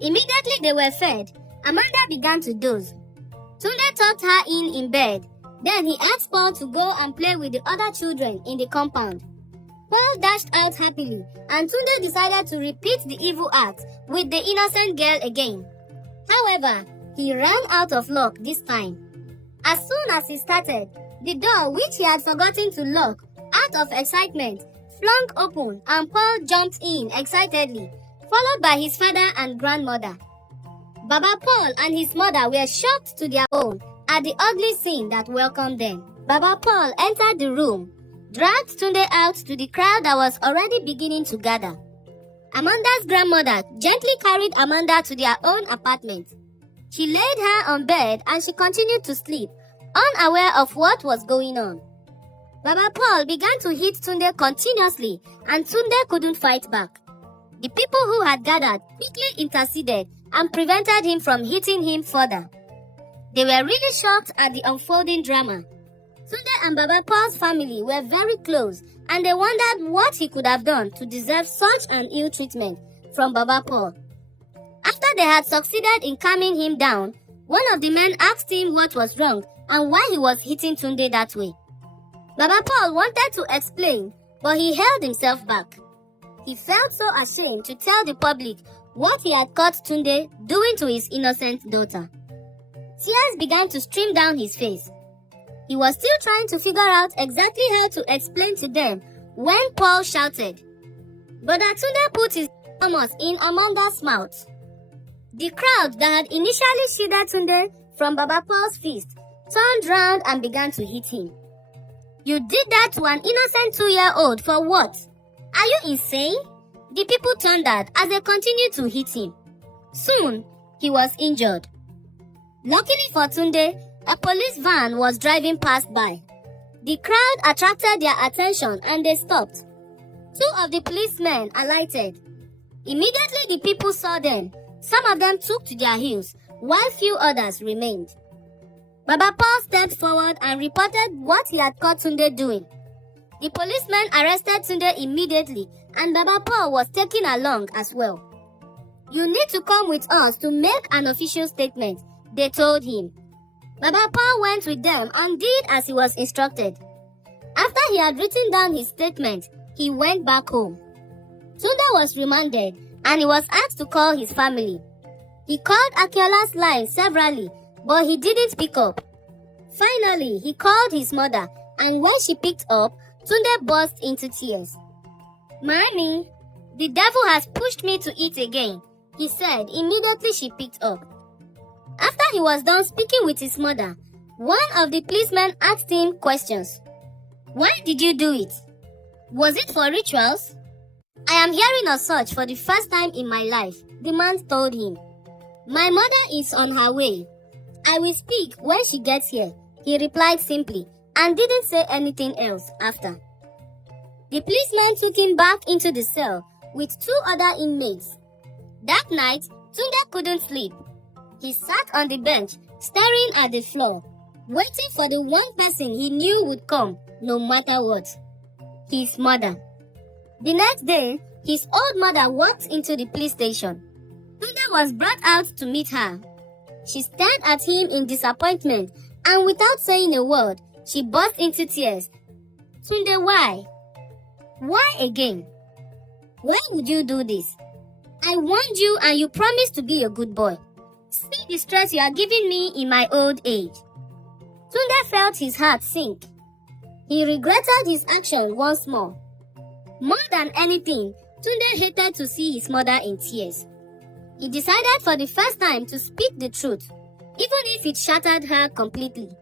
Immediately they were fed, Amanda began to doze. Tunde tucked her in bed. Then he asked Paul to go and play with the other children in the compound. Paul dashed out happily, and Tunde decided to repeat the evil act with the innocent girl again. However, he ran out of luck this time. As soon as he started, the door which he had forgotten to lock, out of excitement, flung open and Paul jumped in excitedly, followed by his father and grandmother. Baba Paul and his mother were shocked to their bone at the ugly scene that welcomed them. Baba Paul entered the room, dragged Tunde out to the crowd that was already beginning to gather. Amanda's grandmother gently carried Amanda to their own apartment. She laid her on bed and she continued to sleep, unaware of what was going on. Baba Paul began to hit Tunde continuously and Tunde couldn't fight back. The people who had gathered quickly interceded and prevented him from hitting him further. They were really shocked at the unfolding drama. Tunde and Baba Paul's family were very close and they wondered what he could have done to deserve such an ill treatment from Baba Paul. After they had succeeded in calming him down, one of the men asked him what was wrong and why he was hitting Tunde that way. Baba Paul wanted to explain, but he held himself back. He felt so ashamed to tell the public what he had caught Tunde doing to his innocent daughter. Tears began to stream down his face. He was still trying to figure out exactly how to explain to them when Paul shouted. But Tunde put his thumbs in Amanda's mouth. The crowd that had initially shielded Tunde from Baba Paul's fist turned round and began to hit him. "You did that to an innocent 2-year-old for what? Are you insane?" The people thundered as they continued to hit him. Soon, he was injured. Luckily for Tunde, a police van was driving past by. The crowd attracted their attention and they stopped. 2 of the policemen alighted. Immediately the people saw them. Some of them took to their heels, while few others remained. Baba Paul stepped forward and reported what he had caught Tunde doing. The policemen arrested Tunde immediately and Baba Paul was taken along as well. "You need to come with us to make an official statement," they told him. Baba Paul went with them and did as he was instructed. After he had written down his statement, he went back home. Tunde was remanded and he was asked to call his family. He called Akola's line severally, but he didn't pick up. Finally, he called his mother and when she picked up, Tunde burst into tears. "Mommy, the devil has pushed me to eat again," he said immediately she picked up. After he was done speaking with his mother, one of the policemen asked him questions. "Why did you do it? Was it for rituals?" "I am hearing of such for the first time in my life," the man told him. "My mother is on her way. I will speak when she gets here," he replied simply and didn't say anything else after. The policeman took him back into the cell with 2 other inmates. That night, Tunde couldn't sleep. He sat on the bench, staring at the floor, waiting for the one person he knew would come, no matter what. His mother. The next day, his old mother walked into the police station. Tunde was brought out to meet her. She stared at him in disappointment and without saying a word, she burst into tears. "Tunde, why? Why again? Why would you do this? I warned you and you promised to be a good boy. See the stress you are giving me in my old age." Tunde felt his heart sink. He regretted his action once more. More than anything, Tunde hated to see his mother in tears. He decided for the first time to speak the truth, even if it shattered her completely.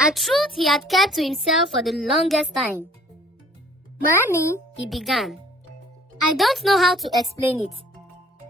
A truth he had kept to himself for the longest time. "Mommy," he began, "I don't know how to explain it.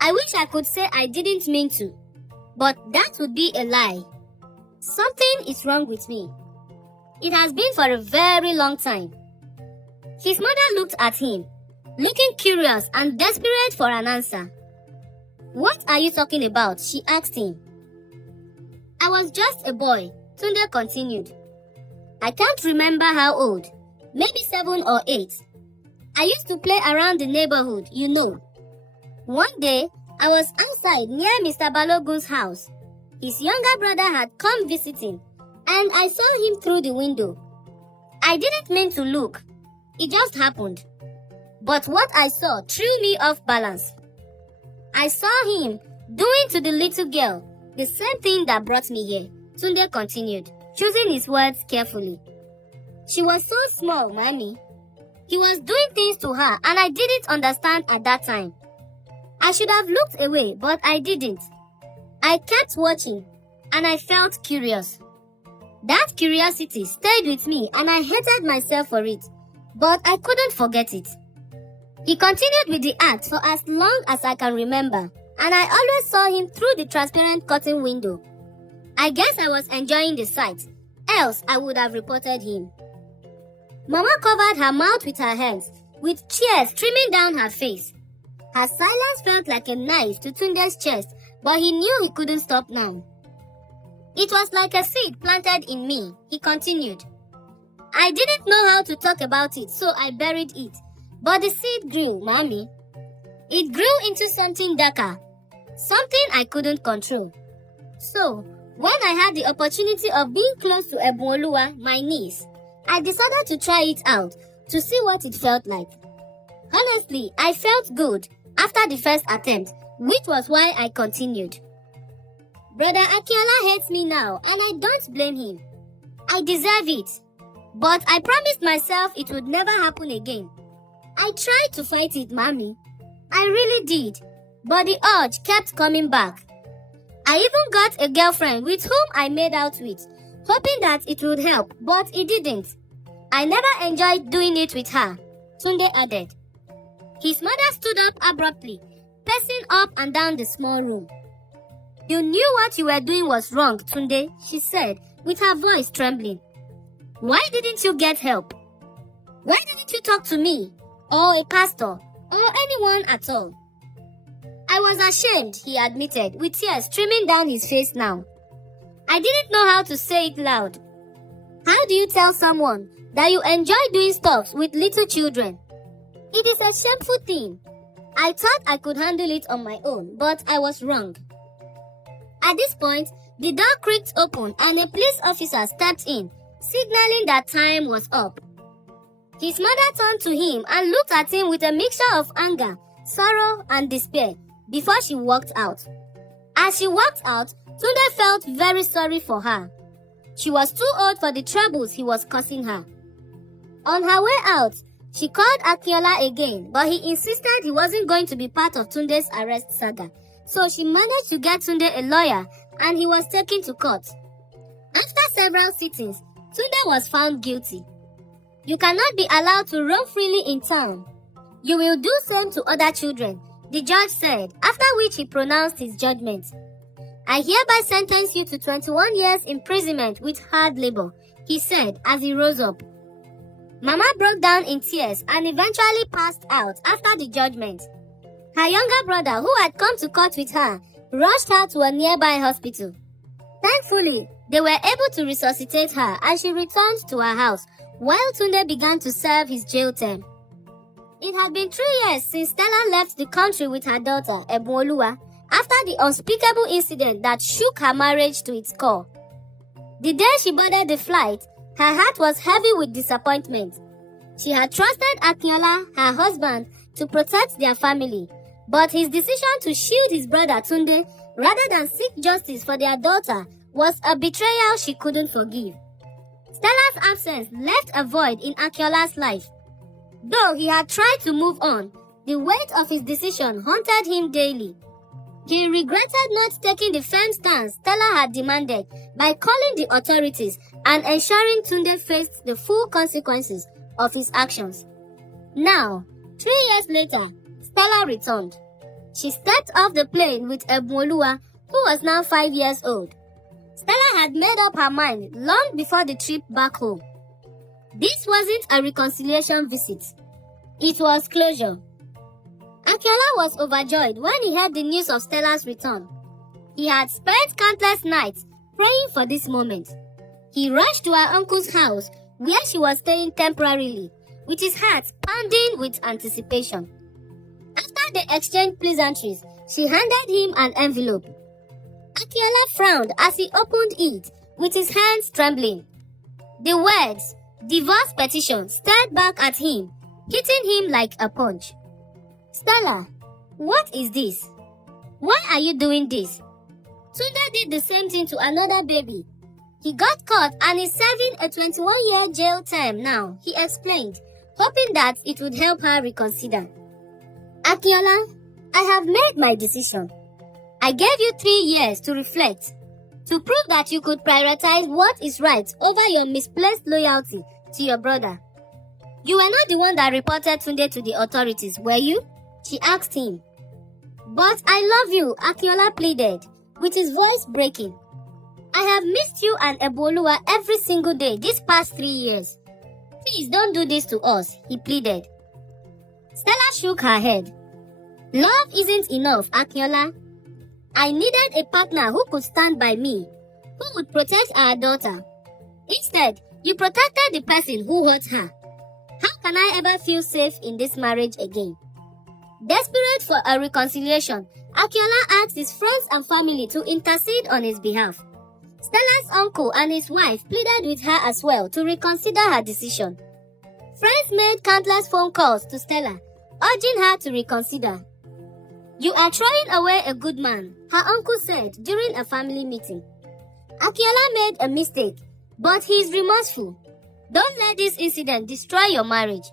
I wish I could say I didn't mean to, but that would be a lie. Something is wrong with me. It has been for a very long time." His mother looked at him, looking curious and desperate for an answer. "What are you talking about?" she asked him. "I was just a boy," Tunde continued. "I can't remember how old, maybe 7 or 8. I used to play around the neighborhood, you know. One day, I was outside near Mr. Balogun's house. His younger brother had come visiting, and I saw him through the window. I didn't mean to look. It just happened. But what I saw threw me off balance. I saw him doing to the little girl the same thing that brought me here, Tunde continued, choosing his words carefully. She was so small, Mommy. He was doing things to her and I didn't understand at that time. I should have looked away, but I didn't. I kept watching and I felt curious. That curiosity stayed with me and I hated myself for it, but I couldn't forget it. He continued with the act for as long as I can remember, and I always saw him through the transparent curtain window. I guess I was enjoying the sight, else I would have reported him. Mama covered her mouth with her hands, with tears streaming down her face. Her silence felt like a knife to Tunde's chest, but he knew he couldn't stop now. It was like a seed planted in me, he continued. I didn't know how to talk about it, so I buried it. But the seed grew, Mommy. It grew into something darker, something I couldn't control. So, when I had the opportunity of being close to Ebunoluwa, my niece, I decided to try it out to see what it felt like. Honestly, I felt good after the first attempt, which was why I continued. Brother Akola hates me now, and I don't blame him. I deserve it. But I promised myself it would never happen again. I tried to fight it, Mommy. I really did. But the urge kept coming back. I even got a girlfriend with whom I made out with, hoping that it would help, but it didn't. I never enjoyed doing it with her, Tunde added. His mother stood up abruptly, pacing up and down the small room. You knew what you were doing was wrong, Tunde, she said, with her voice trembling. Why didn't you get help? Why didn't you talk to me, or a pastor, or anyone at all? I was ashamed, he admitted, with tears streaming down his face now. I didn't know how to say it loud. How do you tell someone that you enjoy doing stuff with little children? It is a shameful thing. I thought I could handle it on my own, but I was wrong. At this point, the door creaked open and a police officer stepped in, signaling that time was up. His mother turned to him and looked at him with a mixture of anger, sorrow, and despair before she walked out. As she walked out, Tunde felt very sorry for her. She was too old for the troubles he was causing her. On her way out, she called Akola again, but he insisted he wasn't going to be part of Tunde's arrest saga. So she managed to get Tunde a lawyer and he was taken to court. After several sittings, Tunde was found guilty. You cannot be allowed to roam freely in town. You will do same to other children, the judge said, after which he pronounced his judgment. I hereby sentence you to 21 years imprisonment with hard labor, he said as he rose up. Mama broke down in tears and eventually passed out after the judgment. Her younger brother, who had come to court with her, rushed her to a nearby hospital. Thankfully, they were able to resuscitate her and she returned to her house while Tunde began to serve his jail term. It had been 3 years since Stella left the country with her daughter, Ebunoluwa, after the unspeakable incident that shook her marriage to its core. The day she boarded the flight, her heart was heavy with disappointment. She had trusted Akola, her husband, to protect their family, but his decision to shield his brother Tunde rather than seek justice for their daughter was a betrayal she couldn't forgive. Stella's absence left a void in Akola's life. Though he had tried to move on, the weight of his decision haunted him daily. He regretted not taking the firm stance Stella had demanded by calling the authorities and ensuring Tunde faced the full consequences of his actions. Now, 3 years later, Stella returned. She stepped off the plane with Ebunoluwa, who was now 5 years old. Stella had made up her mind long before the trip back home. This wasn't a reconciliation visit. It was closure. Akola was overjoyed when he heard the news of Stella's return. He had spent countless nights praying for this moment. He rushed to her uncle's house, where she was staying temporarily, with his heart pounding with anticipation. After they exchanged pleasantries, She handed him an envelope. Akola frowned as he opened it, with his hands trembling. The words, "divorce petition," stared back at him, hitting him like a punch. "Stella, what is this? Why are you doing this?" Tunde did the same thing to another baby. He got caught and is serving a 21-year jail term now, he explained, hoping that it would help her reconsider. "Akola, I have made my decision. I gave you 3 years to reflect, to prove that you could prioritize what is right over your misplaced loyalty to your brother. You were not the one that reported Tunde to the authorities, were you?" she asked him. "But I love you," Akola pleaded, with his voice breaking. "I have missed you and Eboluwa every single day these past 3 years. Please don't do this to us," he pleaded. Stella shook her head. "Love isn't enough, Akola. I needed a partner who could stand by me, who would protect our daughter. Instead, you protected the person who hurt her. How can I ever feel safe in this marriage again?" Desperate for a reconciliation, Akola asked his friends and family to intercede on his behalf. Stella's uncle and his wife pleaded with her as well to reconsider her decision. Friends made countless phone calls to Stella, urging her to reconsider. "You are throwing away a good man," her uncle said during a family meeting. "Akola made a mistake, but he is remorseful. Don't let this incident destroy your marriage."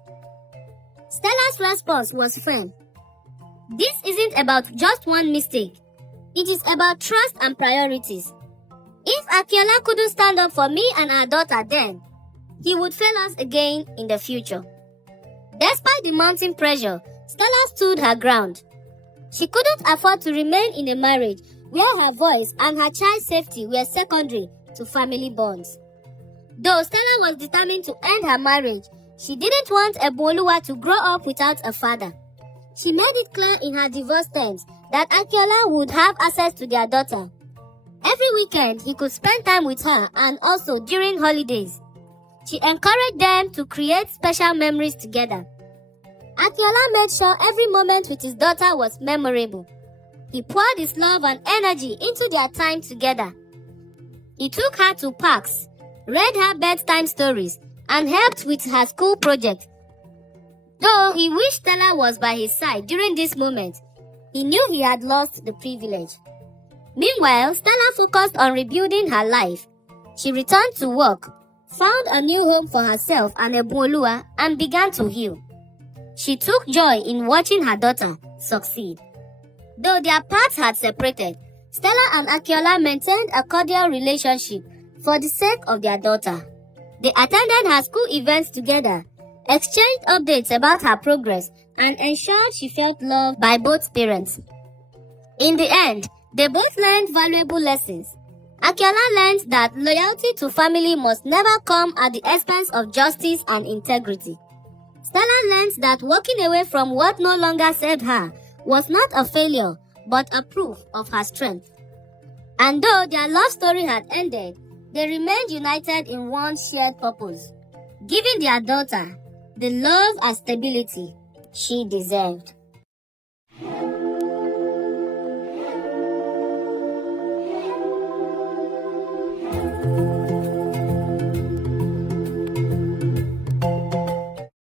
Stella's response was firm. "This isn't about just one mistake. It is about trust and priorities. If Akola couldn't stand up for me and our daughter then, he would fail us again in the future." Despite the mounting pressure, Stella stood her ground. She couldn't afford to remain in a marriage where her voice and her child's safety were secondary to family bonds. Though Stella was determined to end her marriage, she didn't want Eboluwa to grow up without a father. She made it clear in her divorce terms that Akola would have access to their daughter. Every weekend, he could spend time with her and also during holidays. She encouraged them to create special memories together. Akola made sure every moment with his daughter was memorable. He poured his love and energy into their time together. He took her to parks, read her bedtime stories, and helped with her school project. Though he wished Stella was by his side during this moment, he knew he had lost the privilege. Meanwhile, Stella focused on rebuilding her life. She returned to work, found a new home for herself and Eboluwa, and began to heal. She took joy in watching her daughter succeed. Though their paths had separated, Stella and Akola maintained a cordial relationship for the sake of their daughter. They attended her school events together, exchanged updates about her progress, and ensured she felt loved by both parents. In the end, they both learned valuable lessons. Akola learned that loyalty to family must never come at the expense of justice and integrity. Stella learned that walking away from what no longer served her was not a failure, but a proof of her strength. And though their love story had ended, they remained united in one shared purpose, giving their daughter the love and stability she deserved.